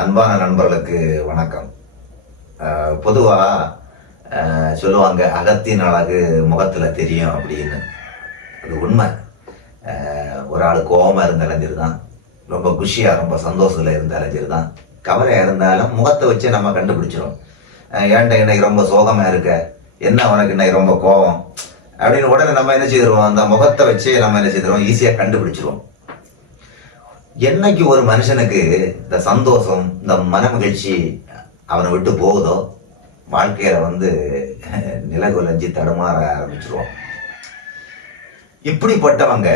அன்பான நண்பர்களுக்கு வணக்கம். பொதுவாக சொல்லுவாங்க அகத்தின் அழகு முகத்தில் தெரியும் அப்படின்னு. அது உண்மை. ஒரு ஆள் கோபமாக இருந்தாலும் சரிதான் ரொம்ப குஷியாக ரொம்ப சந்தோஷத்தில் இருந்தாலும் சரிதான் கவலையாக இருந்தாலும் முகத்தை வச்சு நம்ம கண்டுபிடிச்சிடும் ஏன்ட்ட ஏன்டா இன்னைக்கு ரொம்ப சோகமாக இருக்க? என்ன உனக்கு இன்னைக்கு ரொம்ப கோபம் அப்படின்னு உடனே நம்ம என்ன செய்திருவோம்? அந்த முகத்தை வச்சு நம்ம என்ன செய்திருவோம்? ஈஸியாக கண்டுபிடிச்சிருவோம். என்னைக்கு ஒரு மனுஷனுக்கு இந்த சந்தோஷம் இந்த மனமகிழ்ச்சி அவனை விட்டு போகுதோ வாழ்க்கையில வந்து நிலகுலஞ்சி தடுமாற ஆரம்பிச்சிருவோம் இப்படிப்பட்டவங்க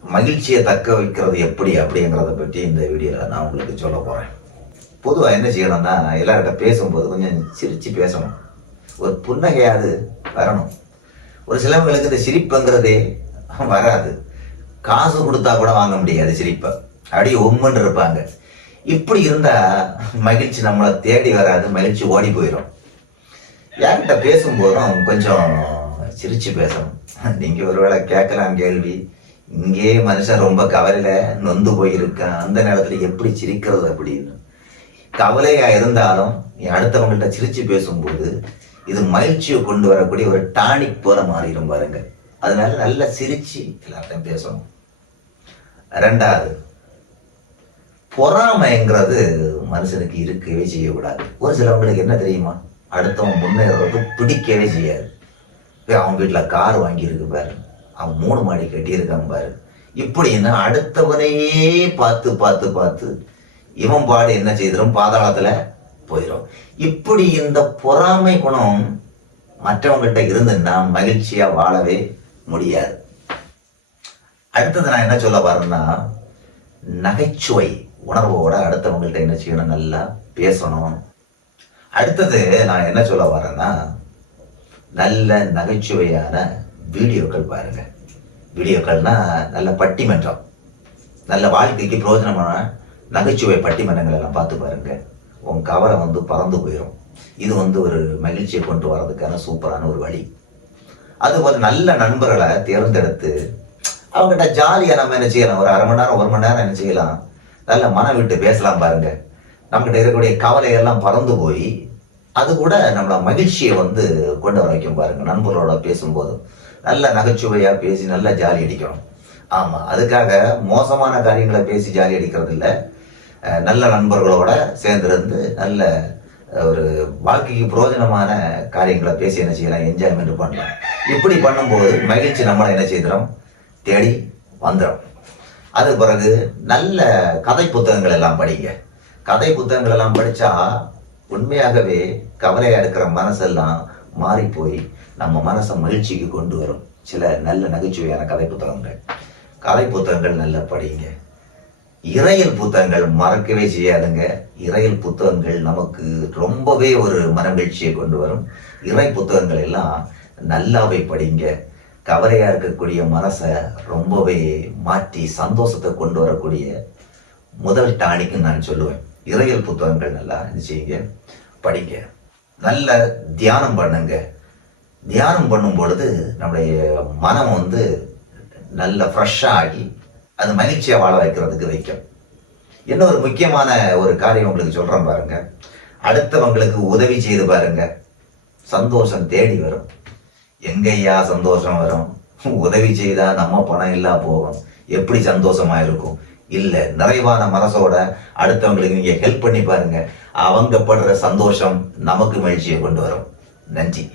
மகிழ்ச்சியை தக்க வைக்கிறது எப்படி அப்படிங்கிறத பற்றி இந்த வீடியோல நான் உங்களுக்கு சொல்ல போறேன். பொதுவாக என்ன செய்யணும்னா எல்லார்கிட்ட பேசும்போது கொஞ்சம் சிரித்து பேசணும். ஒரு புன்னகையாவது வரணும். ஒரு சிலவங்களுக்கு இந்த சிரிப்புங்கிறதே வராது. காசு கொடுத்தா கூட வாங்க முடியாது சிரிப்பை. அப்படியே உம்முன்னு இருப்பாங்க. இப்படி இருந்தா மகிழ்ச்சி நம்மளை தேடி வராது மகிழ்ச்சி ஓடி போயிடும் யார்கிட்ட பேசும்போதும் கொஞ்சம் சிரிச்சு பேசணும். நீங்க ஒருவேளை கேட்கலாம் கேள்வி. இங்கே மனுஷன் ரொம்ப கவலையில நொந்து போயிருக்கான் அந்த நேரத்துல எப்படி சிரிக்கிறது அப்படின்னு. கவலையா இருந்தாலும் அடுத்தவங்கள்ட்ட சிரிச்சு பேசும்போது இது மகிழ்ச்சியை கொண்டு வரக்கூடிய ஒரு டானிக் போல மாறிடும் பாருங்க. அதனால நல்லா சிரிச்சு எல்லார்ட்டையும் பேசணும். ரெண்டாவது பொறாமைங்கிறது மனுஷனுக்கு இருக்கவே செய்யக்கூடாது. ஒரு சிலவங்களுக்கு என்ன தெரியுமா? அடுத்தவன் முன்னேறது பிடிக்கவே செய்யாது. போய் அவன் வீட்டில் கார் வாங்கியிருக்கு பாரு. அவன் மூணு மாடி கட்டியிருக்கான் பாரு. இப்படின்னா அடுத்தவனையே பார்த்து பார்த்து பார்த்து இவன் பாடு என்ன செய்திடும் பாதாளத்தில் போயிடும் இப்படி இந்த பொறாமை குணம் மற்றவங்ககிட்ட இருந்துன்னா மகிழ்ச்சியா வாழவே முடியாது. அடுத்தது நான் என்ன சொல்ல வரேன்னா நகைச்சுவை. உணர்வோட அடுத்தவங்கள்ட்ட என்ன செய்யணும்? நல்லா பேசணும். அடுத்தது நான் என்ன சொல்ல வரேன்னா நல்ல நகைச்சுவையான வீடியோக்கள் பாருங்க. வீடியோக்கள்னா நல்ல பட்டிமன்றம். நல்ல வாழ்க்கைக்கு பிரயோஜனமான நகைச்சுவை பட்டிமன்றங்கள் எல்லாம் பார்த்து பாருங்க. உன் கவரை வந்து பறந்து போயிடும் இது வந்து ஒரு மகிழ்ச்சியை கொண்டு வர்றதுக்கான சூப்பரான ஒரு வழி. அது ஒரு நல்ல நண்பர்களை தேர்ந்தெடுத்து அவங்ககிட்ட ஜாலியாக நம்ம என்ன செய்யலாம்? ஒரு அரை மணி நேரம் ஒரு மணி நேரம் என்ன செய்யலாம்? நல்ல மனம் விட்டு பேசலாம் பாருங்க. நம்மகிட்ட இருக்கக்கூடிய கவலையெல்லாம் பறந்து போய் அது கூட நம்மள மகிழ்ச்சியை வந்து கொண்டு வர வைக்கும் பாருங்க நண்பர்களோட பேசும்போது. நல்ல நகைச்சுவையா பேசி நல்லா ஜாலி அடிக்கணும். ஆமா அதுக்காக மோசமான காரியங்களை பேசி ஜாலி அடிக்கிறது இல்லை நல்ல நண்பர்களோட சேர்ந்திருந்து நல்ல ஒரு வாழ்க்கைக்கு பிரயோஜனமான காரியங்களை பேசி என்ன செய்யலாம் என்ஜாய்மெண்ட் பண்ணலாம். இப்படி பண்ணும்போது மகிழ்ச்சி நம்மளை என்ன செய்கிறோம் தேடி வந்துடும். அது பிறகு நல்ல கதை புத்தகங்கள் எல்லாம் படிங்க. கதை புத்தகங்கள் எல்லாம் படித்தா உண்மையாகவே கவலையாக இருக்கிற மனசெல்லாம் மாறி போய் நம்ம மனசை மகிழ்ச்சிக்கு கொண்டு வரும். சில நல்ல நகைச்சுவையான கதை புத்தகங்கள். கதை புத்தகங்கள் நல்லா படிங்க. இறையல் புத்தகங்கள் மறக்கவே செய்யாதுங்க. இறையல் புத்தகங்கள் நமக்கு ரொம்பவே ஒரு மனமகிழ்ச்சியை கொண்டு வரும். இறை புத்தகங்கள் எல்லாம் நல்லாவே படிங்க. கவலையாக இருக்கக்கூடிய மனசை ரொம்பவே மாற்றி சந்தோஷத்தை கொண்டு வரக்கூடிய முதல் டானிக்குன்னு நான் சொல்லுவேன். இறையல் புத்தகங்கள் நல்லா இருந்துச்சு செய்யுங்க படிங்க. நல்ல தியானம் பண்ணுங்க. தியானம் பண்ணும் பொழுது நம்முடைய மனம் வந்து நல்ல ஃப்ரெஷ்ஷாக ஆகி அது மகிழ்ச்சியாக வாழ வைக்கிறதுக்கு வைக்கும். இன்னொரு முக்கியமான ஒரு காரியம் உங்களுக்கு சொல்கிறேன் பாருங்க. அடுத்தவங்களுக்கு உதவி செய்து பாருங்க. சந்தோஷம் தேடி வரும். எங்கய்யா சந்தோஷம் வரும்? உதவி செய்தா நம்ம பணம் இல்லா போகும். எப்படி சந்தோஷமா இருக்கும் இல்லை நிறைவான மனசோட அடுத்தவங்களுக்கு நீங்கள் ஹெல்ப் பண்ணி பாருங்க. அவங்க படுற சந்தோஷம் நமக்கு மகிழ்ச்சியை கொண்டு வரும். நன்றி.